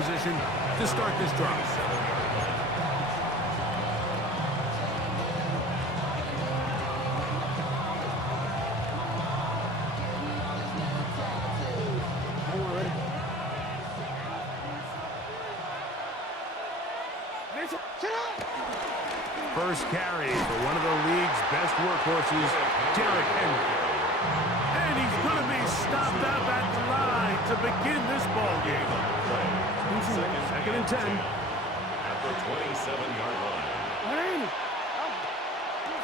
position to start this drive. First carry for one of the league's best workhorses, Derrick Henry. And he's going to be stopped up at the line to begin this ball game. Second and 10. At the 27-yard line.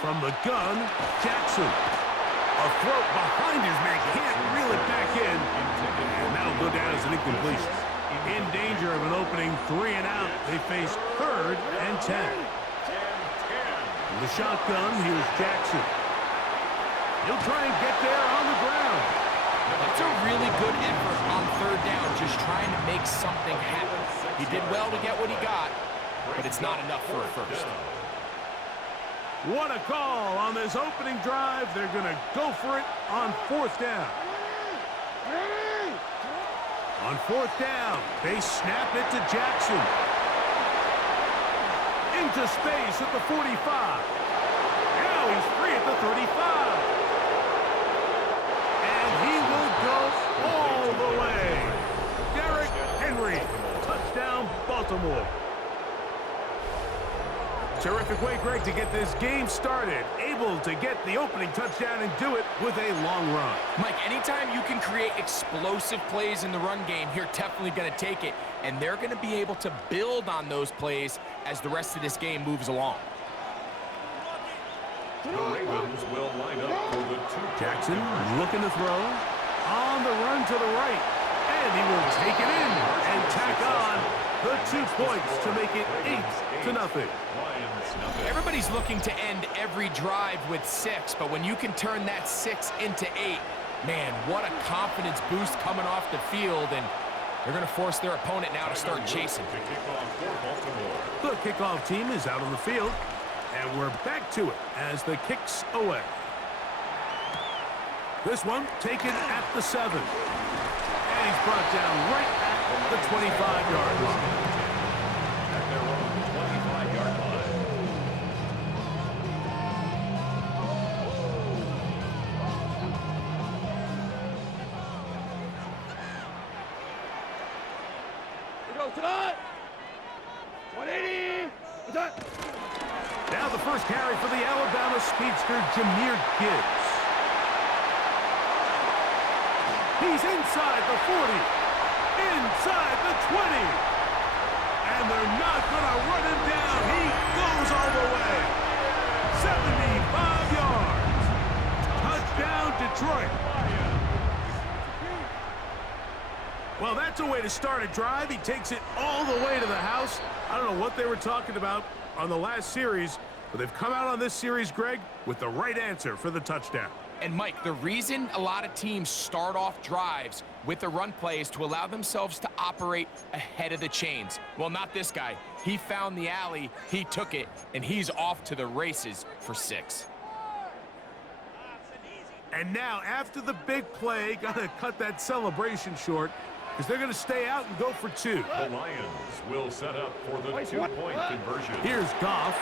From the gun, Jackson. A throw behind his man, can't reel it back in. And that'll go down as an incompletion. In danger of an opening 3 and out, they face 3rd and 10. In the shotgun, here's Jackson. He'll try and get there on the ground. That's a really good effort on 3rd down, just trying to make something happen. He did well to get what he got, but it's not enough for a first. What a call on this opening drive. They're going to go for it on 4th down. On 4th down, they snap it to Jackson. Into space at the 45. Now he's free at the 35. And he will go all the way. Derrick Henry, touchdown Baltimore. Terrific way, Greg, to get this game started. Able to get the opening touchdown and do it with a long run. Mike, anytime you can create explosive plays in the run game, you're definitely going to take it. And they're going to be able to build on those plays as the rest of this game moves along. The Ravens will line up for the 2. Jackson looking to throw. On the run to the right. And he will take it in and tack on the 2 points to make it 8-0. Everybody's looking to end every drive with 6, but when you can turn that 6 into 8, man, what a confidence boost coming off the field, and they're going to force their opponent now to start chasing. The kickoff team is out on the field, and we're back to it as the kick's away. This one taken at the 7. And he's brought down right at the 25-yard line. At their own 25-yard line. Now the first carry for the Alabama speedster, Jahmyr Gibbs. He's inside the 40, inside the 20. And they're not going to run him down. He goes all the way. 75 yards. Touchdown, Detroit. Well, that's a way to start a drive. He takes it all the way to the house. I don't know what they were talking about on the last series, but they've come out on this series, Greg, with the right answer for the touchdown. And Mike, the reason a lot of teams start off drives with the run play is to allow themselves to operate ahead of the chains. Well, not this guy. He found the alley, he took it, and he's off to the races for 6. And now, after the big play, got to cut that celebration short because they're going to stay out and go for 2. The Lions will set up for the 2-point conversion. Here's Goff,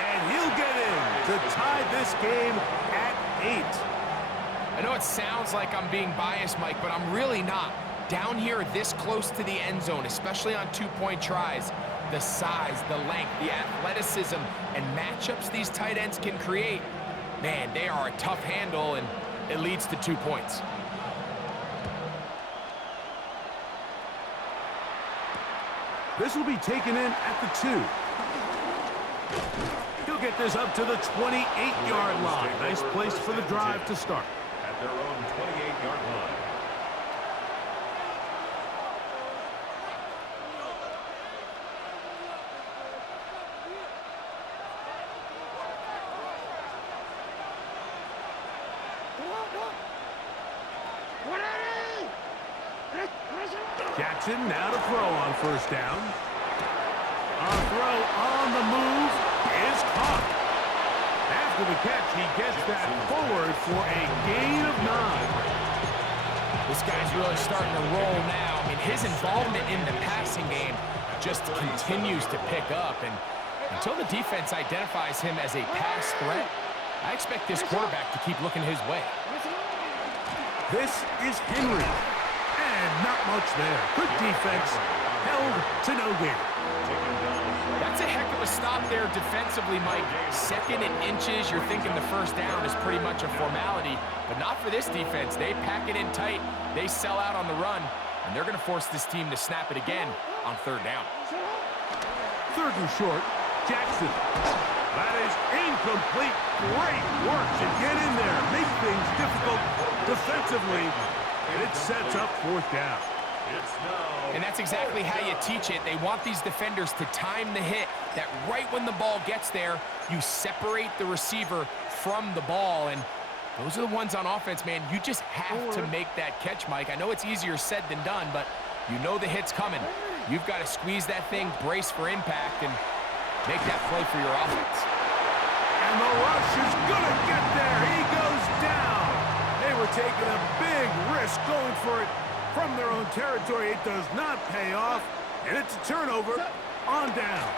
and he'll get in to tie this game at 8. I know it sounds like I'm being biased, Mike, but I'm really not. Down here this close to the end zone, especially on 2-point tries, the size, the length, the athleticism, and matchups these tight ends can create, man, they are a tough handle, and it leads to 2 points. This will be taken in at the 2. He'll get this up to the 28-yard line. Nice place for the drive to start. At their own 28-yard line. Jackson now to throw on first down. A throw on the move is caught. After the catch, he gets that forward for a gain of 9. This guy's really starting to roll now. I mean, his involvement in the passing just continues to pick up, and until the defense identifies him as a pass threat, I expect this quarterback to keep looking his way. This is Henry. And not much there. Good defense. Held to no gain. That's a heck of a stop there defensively, Mike. 2nd and inches, you're thinking the first down is pretty much a formality, but not for this defense. They pack it in tight, they sell out on the run, and they're going to force this team to snap it again on 3rd down. 3rd and short, Jackson. That is incomplete. Great work to get in there, make things difficult defensively, and it sets up 4th down. And that's exactly how you teach it. They want these defenders to time the hit, that right when the ball gets there, you separate the receiver from the ball. And those are the ones on offense, man. You just have to make that catch, Mike. I know it's easier said than done, but you know the hit's coming. You've got to squeeze that thing, brace for impact, and make that play for your offense. And the rush is going to get there. He goes down. They were taking a big risk going for it from their own territory. It does not pay off, and it's a turnover on down.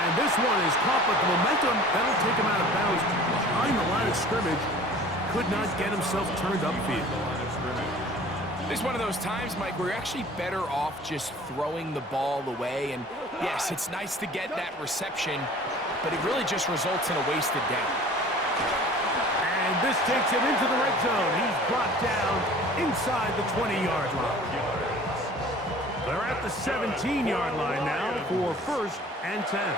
And this one is caught, but the momentum, that'll take him out of bounds behind the line of scrimmage. Could not get himself turned upfield. This is one of those times, Mike, where you're actually better off just throwing the ball away. And yes, it's nice to get that reception, but it really just results in a wasted down. And this takes him into the red zone. He's brought down inside the 20-yard line. They're at the 17-yard line now for 1st and 10.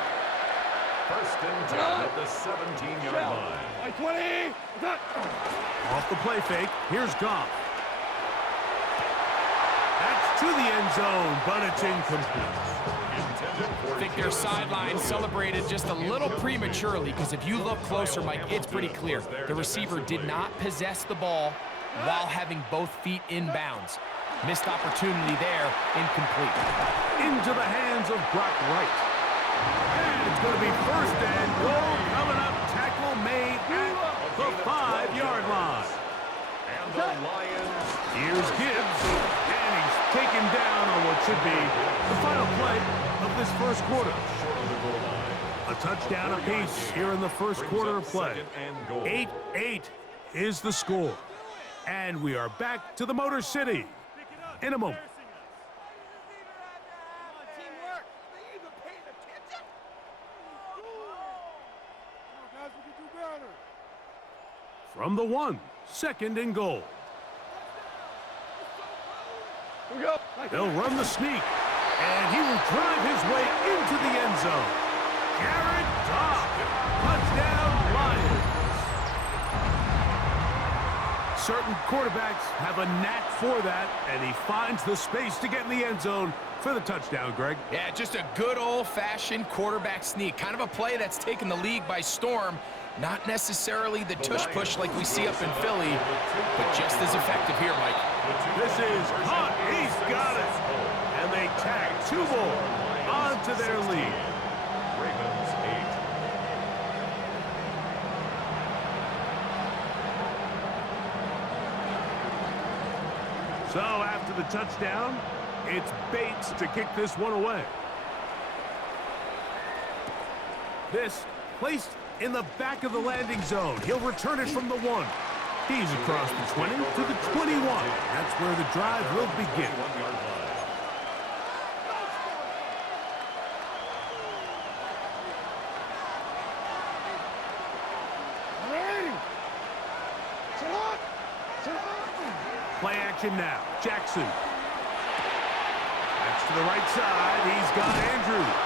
1st and 10 at the 17-yard line. 20. Off the play fake. Here's Goff. That's to the end zone, but it's incomplete. I think their sideline celebrated just a little prematurely, because if you look closer, Mike, it's pretty clear. The receiver did not possess the ball while having both feet in bounds. Missed opportunity there, incomplete. Into the hands of Brock Wright. And it's going to be 1st and goal coming up. Tackle made at the 5-yard line. And the Lions. Here's Gibbs. And he's taken down on what should be the final play of this 1st quarter. A touchdown apiece here in the 1st quarter of play. 8-8 is the score. And we are back to the Motor City in a moment. From the 1, 2nd and goal. They'll run the sneak, and he will drive his way into the end zone. Jared Goff, touchdown Lions. Certain quarterbacks have a knack for that, and he finds the space to get in the end zone for the touchdown, Greg. Yeah, just a good old-fashioned quarterback sneak. Kind of a play that's taken the league by storm. Not necessarily the tush-push like we see up in Philly, but just as effective here, Mike. This is caught. He's got it. And they tag 2 more onto their lead. Ravens 8. So after the touchdown, it's Bates to kick this one away. This placed in the back of the landing zone. He'll return it from the 1. He's across the 20 to the 21. That's where the drive will begin. Play action now. Jackson. That's to the right side. He's got Andrews.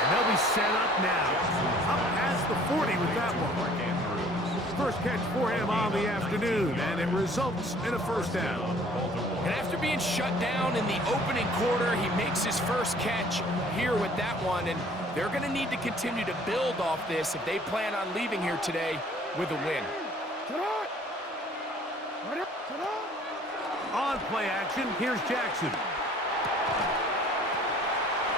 And they'll be set up now. Up past the 40 with that one. First catch for him on the afternoon, and it results in a 1st down. And after being shut down in the opening quarter, he makes his first catch here with that one, and they're going to need to continue to build off this if they plan on leaving here today with a win. On play action, here's Jackson.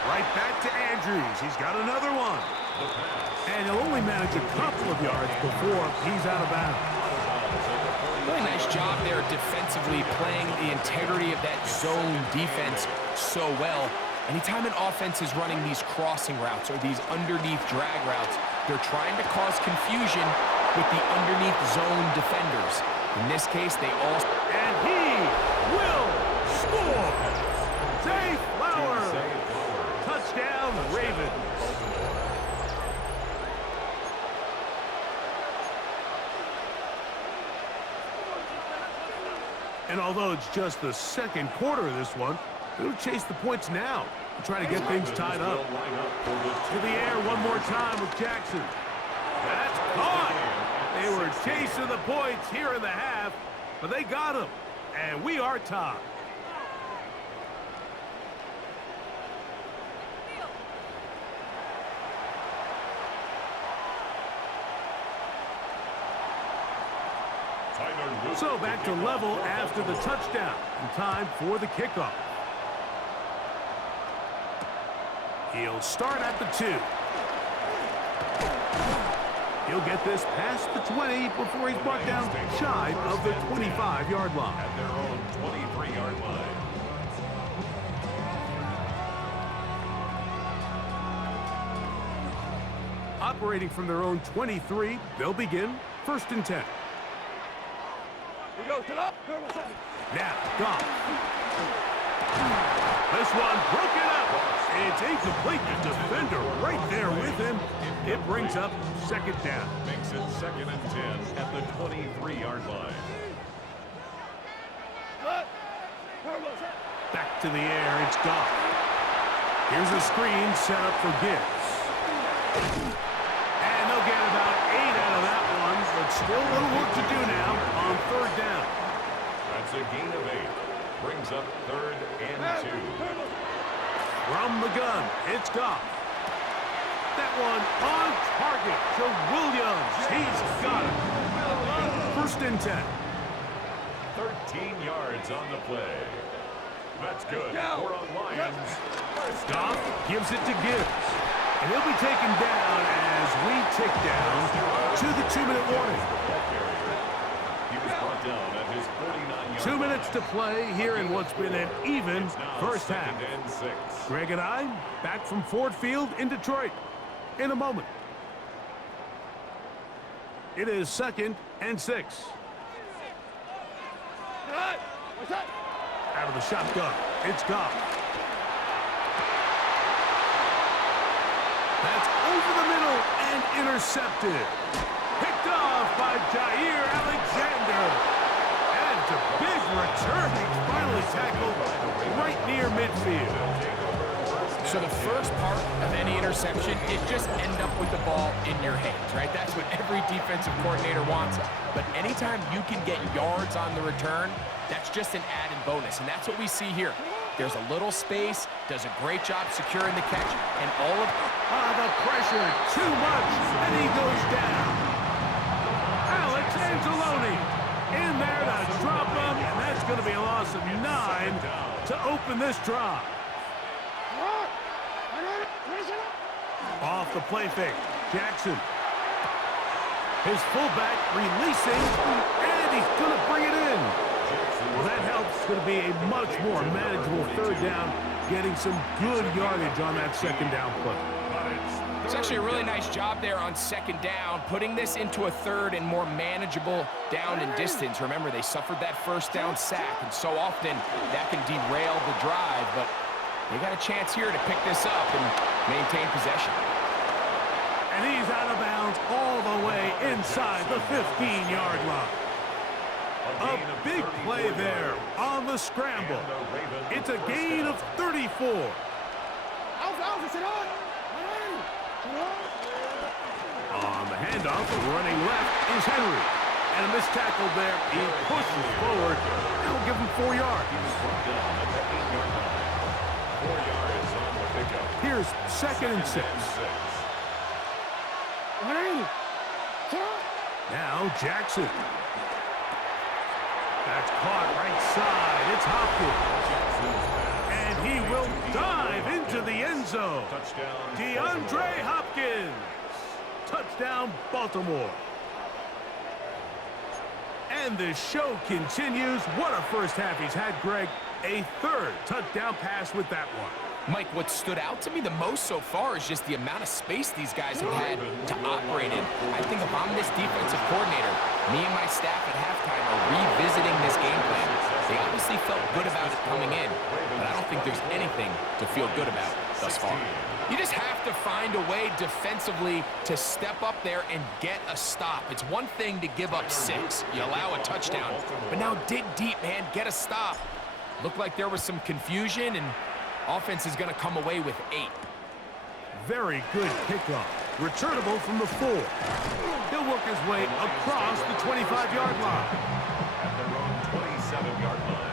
Right back to Andrews. He's got another one. And he'll only manage a couple of yards before he's out of bounds. Really nice job there defensively, playing the integrity of that zone defense so well. Anytime an offense is running these crossing routes or these underneath drag routes, they're trying to cause confusion with the underneath zone defenders. In this case, they all... And he will score! Zay Flowers! Touchdown, Ravens! And although it's just the second quarter of this one, they'll chase the points now and try to get things tied up. To the air one more time with Jackson. That's caught! They were chasing the points here in the half, but they got them. And we are tied. So back to level after the touchdown. And time for the kickoff. He'll start at the 2. He'll get this past the 20 before he's brought down shy of the 25-yard line. At their own 23-yard line. Operating from their own 23, they'll begin 1st and 10. Now, Goff. This one broken up. It's incomplete. The defender right there with him. It brings up 2nd down. Makes it 2nd and 10 at the 23-yard line. Back to the air, it's Goff. Here's a screen set up for Gibbs. And they'll get about 8 out of that one, but still a little work to do now on 3rd down. That's a gain of 8. Brings up 3rd and 2. From the gun, it's Goff. That one on target to Williams. He's got it. 1st and 10. 13 yards on the play. That's good for a Lions. Goff gives it to Gibbs. And he'll be taken down as we tick down to the 2-minute warning. He was brought down at his 49-yard 2 minutes to play here in what's been an even first half. 2nd and 6. Greg and I back from Ford Field in Detroit in a moment. It is 2nd and 6. Out of the shotgun, it's Goff. That's over the middle and intercepted. Picked off by Jair Alexander. And it's a big return. He's finally tackled right near midfield. So the first part of any interception is just end up with the ball in your hands, right? That's what every defensive coordinator wants. But anytime you can get yards on the return, that's just an added bonus. And that's what we see here. There's a little space, does a great job securing the catch, and all of the pressure, too much, and he goes down. Alex Anzalone in there to drop him, and that's going to be a loss of 9 to open this drive. Off the play fake, Jackson. His fullback releasing, and he's going to bring it in. Well, that helps. It's going to be a much more manageable 3rd down, getting some good yardage on that 2nd down play. It's actually a really nice job there on 2nd down, putting this into a 3rd and more manageable down and distance. Remember, they suffered that 1st down sack, and so often that can derail the drive, but they got a chance here to pick this up and maintain possession. And he's out of bounds all the way inside the 15-yard line. A big play there on the scramble. It's a gain of 34. On the handoff, running left is Henry. And a missed tackle there. He pushes forward. That'll give him 4 yards. 4 yards on the pickup. Here's 2nd and 6. Now Jackson. That's caught right side. It's Hopkins. And he will dive into the end zone. Touchdown. DeAndre Hopkins. Touchdown, Baltimore. And And the show continues. What a first half he's had, Greg. A third touchdown pass with that one. Mike, what stood out to me the most so far is just the amount of space these guys have had to operate in. I think if I'm this defensive coordinator, me and my staff at halftime are revisiting this game plan. They obviously felt good about it coming in, but I don't think there's anything to feel good about thus far. You just have to find a way defensively to step up there and get a stop. It's one thing to give up 6. You allow a touchdown, but now dig deep, man. Get a stop. Looked like there was some confusion, and offense is going to come away with 8. Very good kickoff. Returnable from the 4. He'll work his way across the 25-yard line. At their own 27-yard line.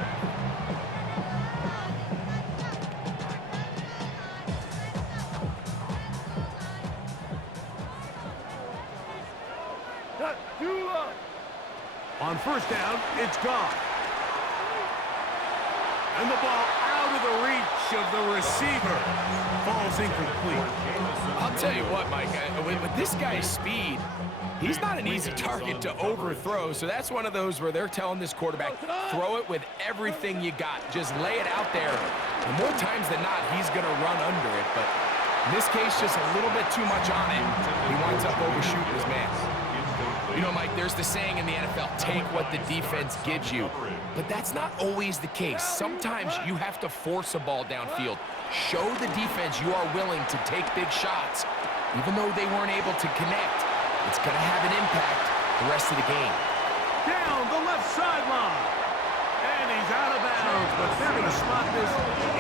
On first down, it's gone. And the ball out of the reach of the receiver. Falls incomplete. I'll tell you what, Mike, with this guy's speed, he's not an easy target to overthrow, so that's one of those where they're telling this quarterback, throw it with everything you got. Just lay it out there. And more times than not, he's going to run under it, but in this case, just a little bit too much on it. He winds up overshooting his man. You know, Mike, there's the saying in the NFL, take what the defense gives you. But that's not always the case. Sometimes you have to force a ball downfield. Show the defense you are willing to take big shots. Even though they weren't able to connect, it's going to have an impact the rest of the game. Down the left sideline. And he's out of bounds, but they're going to spot this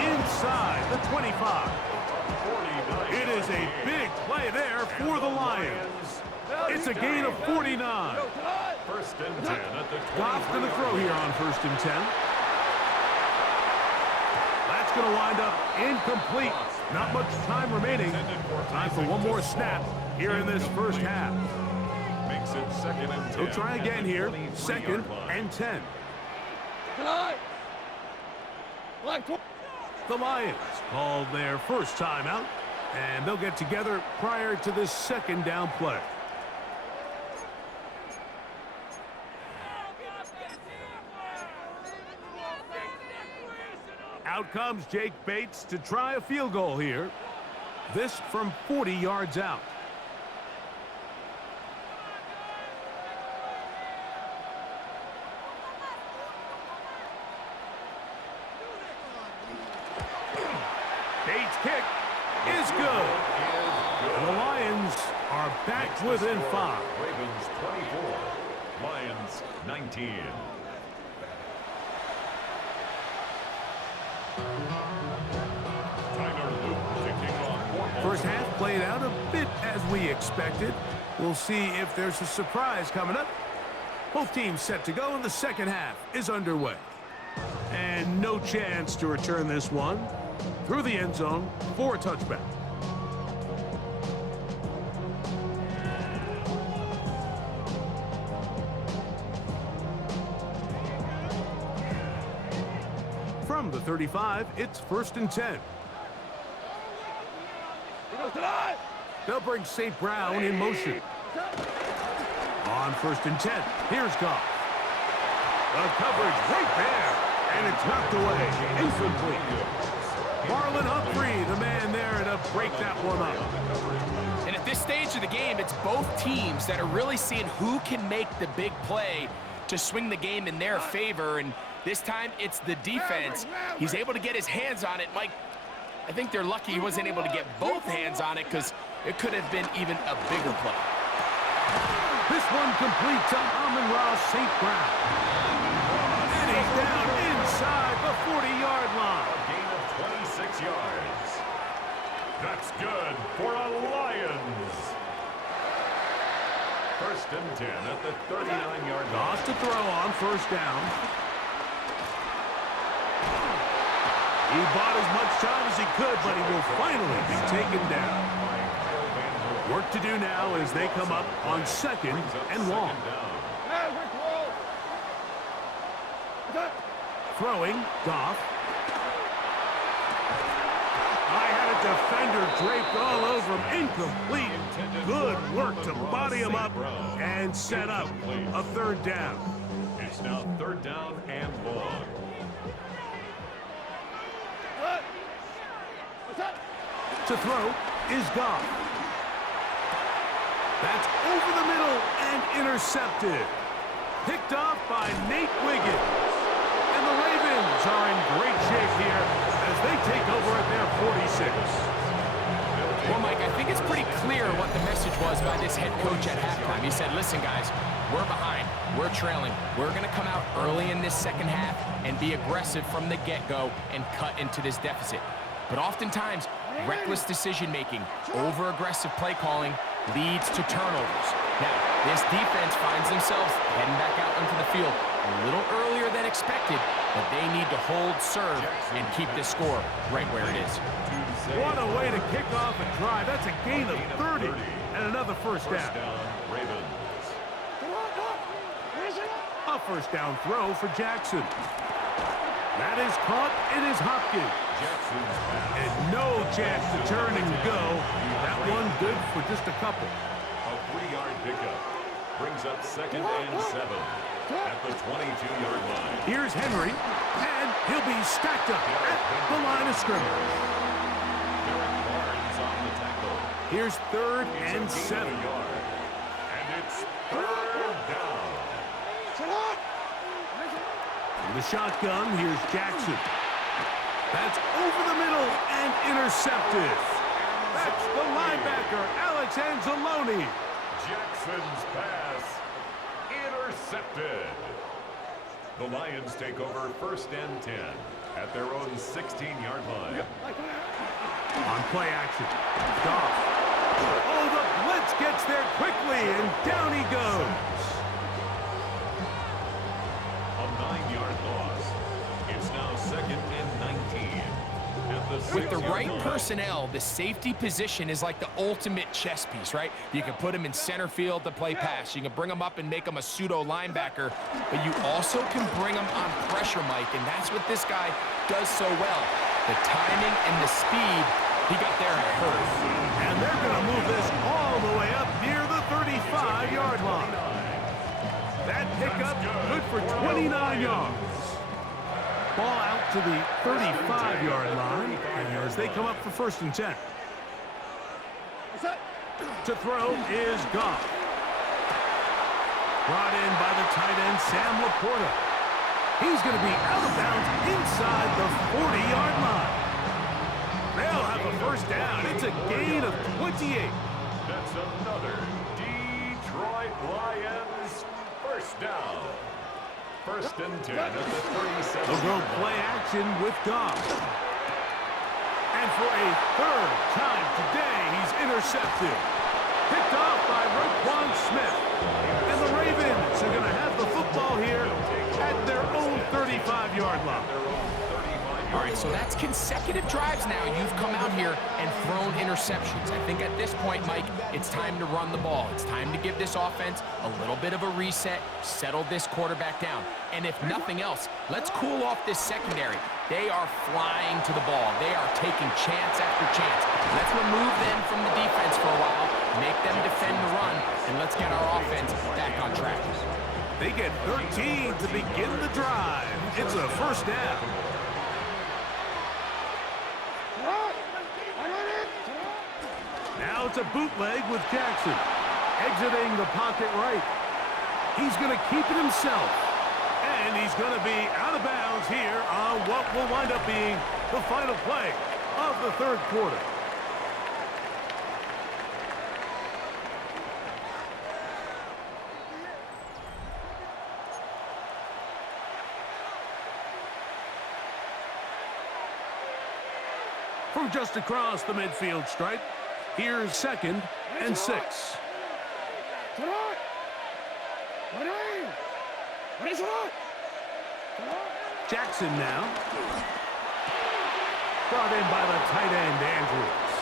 inside the 25. It is a big play there for the Lions. It's a gain of 49. First and 10 at the 20. Goff to the throw here on first and 10. That's going to wind up incomplete. Not much time remaining. Time for one more snap here in this first half. Makes it second and 10. He'll try again here. Second and 10. The Lions called their first timeout, and they'll get together prior to this second down play. Out comes Jake Bates to try a field goal here. This from 40 yards out. Bates' kick is good. And the Lions are back within 5. Ravens 24, Lions 19. First half played out a bit as we expected. We'll see if there's a surprise coming up. Both teams set to go, and the second half is underway. And no chance to return this one through the end zone for a touchback. From the 35, it's first and 10. They'll bring St. Brown in motion. On first and 10, here's Goff. The coverage right there, and it's knocked away. Incomplete. Marlon Humphrey, the man there to break that one up. And at this stage of the game, it's both teams that are really seeing who can make the big play to swing the game in their favor, and this time it's the defense. He's able to get his hands on it. Mike, I think they're lucky he wasn't able to get both hands on it, because it could have been even a bigger play. This one complete to Amon-Ra St. Brown. And he's down inside the 40-yard line. A gain of 26 yards. That's good for a Lions. First and 10 at the 39-yard line. Goff to throw on first down. He bought as much time as he could, but he will finally be taken down. Work to do now as they come up on second and long. Throwing, Goff. I had a defender draped all over him. Incomplete. Good work to body him up and set up a third down. His It's now 3rd down and long. To throw is Goff. That's over the middle and intercepted. Picked off by Nate Wiggins. And the Ravens are in great shape here as they take over at their 46. Well, Mike, I think it's pretty clear what the message was by this head coach at halftime. He said, listen, guys, we're behind. We're trailing. We're going to come out early in this second half and be aggressive from the get-go and cut into this deficit. But oftentimes, reckless decision-making, over-aggressive play calling leads to turnovers. Now, this defense finds themselves heading back out onto the field a little earlier than expected, but they need to hold serve and keep this score right where it is. What a way to kick off a drive. That's a gain of 30 and another first down. Ravens. A first down throw for Jackson. That is caught. It is Hopkins. And no chance to turn and go. That one good for just a couple. A 3-yard pickup brings up 2nd and 7 at the 22-yard line. Here's Henry, and he'll be stacked up at the line of scrimmage. Derek Barnes on the tackle. Here's 3rd It's and a gain 7. of a yard. And it's 3rd down. In the shotgun, here's Jackson. That's over the middle and intercepted. That's the linebacker, Alex Anzalone. Jackson's pass intercepted. The Lions take over 1st and 10 at their own 16-yard line. On play action, Goff. Oh, the blitz gets there quickly, and down he goes. A 9-yard loss. It's now 2nd and 19. With the right personnel, the safety position is like the ultimate chess piece, right? You can put him in center field to play pass. You can bring him up and make him a pseudo linebacker, but you also can bring him on pressure, Mike, and that's what this guy does so well. The timing and the speed, he got there in a hurry. And they're going to move this all the way up near the 35-yard line. That pickup good for 29 yards. Ball out to the 35-yard line as they come up for 1st and 10. To throw is Goff. Brought in by the tight end, Sam Laporta. He's going to be out of bounds inside the 40-yard line. They'll have a first down. It's a gain of 28. That's another Detroit Lions first down. 1st and 10 at the 37. They'll go play action with Goff. And for a 3rd time today, he's intercepted. Picked off by Roquan Smith. And the Ravens are going to have the football here at their own 35-yard line. All right, so that's consecutive drives now. You've come out here and thrown interceptions. I think at this point, Mike, it's time to run the ball. It's time to give this offense a little bit of a reset, settle this quarterback down. And if nothing else, let's cool off this secondary. They are flying to the ball. They are taking chance after chance. Let's remove them from the defense for a while, make them defend the run, and let's get our offense back on track. They get 13 to begin the drive. It's a first down. Now it's a bootleg with Jackson. Exiting the pocket right. He's going to keep it himself. And he's going to be out of bounds here on what will wind up being the final play of the 3rd quarter. From just across the midfield stripe, here's 2nd and 6. Jackson now. Brought in by the tight end, Andrews.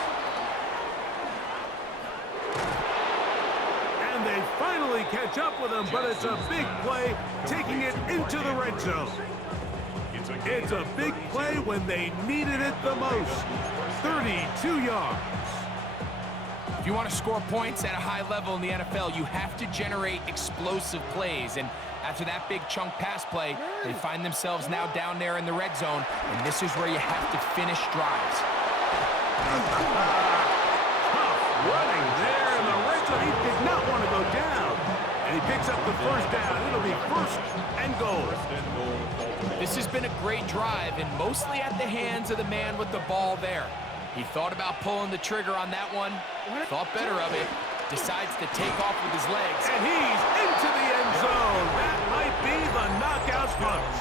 And they finally catch up with him, but it's a big play, taking it into the red zone. It's a big play when they needed it the most. 32 yards. If you want to score points at a high level in the NFL, you have to generate explosive plays. And after that big chunk pass play, they find themselves now down there in the red zone, and this is where you have to finish drives. Tough running there in the red zone. He did not want to go down. And he picks up the first down. It'll be first and goal. This has been a great drive, and mostly at the hands of the man with the ball there. He thought about pulling the trigger on that one, thought better of it, decides to take off with his legs. And he's into the end zone. That might be the knockout punch.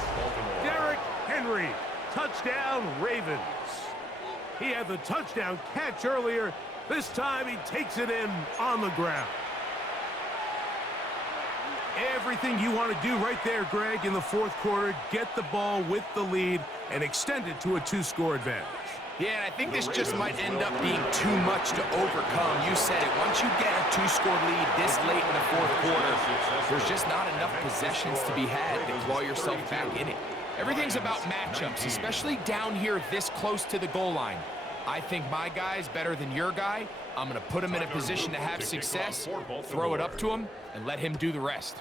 Derrick Henry, touchdown Ravens. He had the touchdown catch earlier. This time he takes it in on the ground. Everything you want to do right there, Greg, in the fourth quarter. Get the ball with the lead and extend it to a 2-score advantage. Yeah, and I think this just might end up being too much to overcome. You said it. Once you get a 2-score lead this late in the fourth quarter, there's just not enough possessions to be had to claw yourself back in it. Everything's about matchups, especially down here this close to the goal line. I think my guy's better than your guy. I'm going to put him in a position to have success, throw it up to him, and let him do the rest.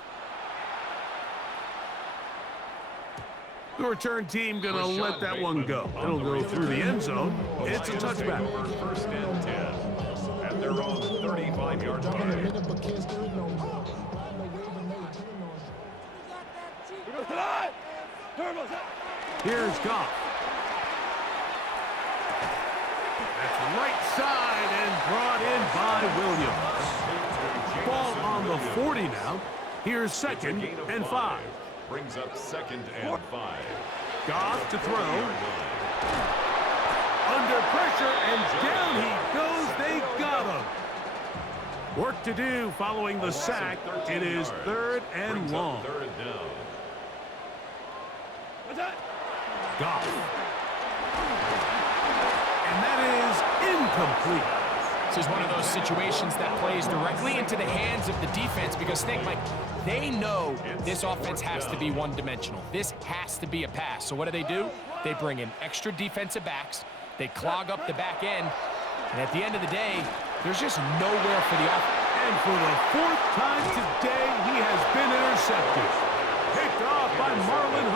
The return team going to let that one go. It'll go through the end zone. It's a touchback. First and 10 at their own 35-yard line. Here's Goff. That's right side and brought in by Williams. Ball on the 40 now. Here's second and 5. Brings up second and 5. Goff to throw. Under pressure, and down he goes. They got him. Work to do following the sack. It is third and long. Third down. Goff. And that is incomplete. This is one of those situations that plays directly into the hands of the defense because think, Mike, they know this offense has to be one-dimensional. This has to be a pass. So what do? They bring in extra defensive backs. They clog up the back end. And at the end of the day, there's just nowhere for the offense. And for the fourth time today, he has been intercepted. Picked off by Marlon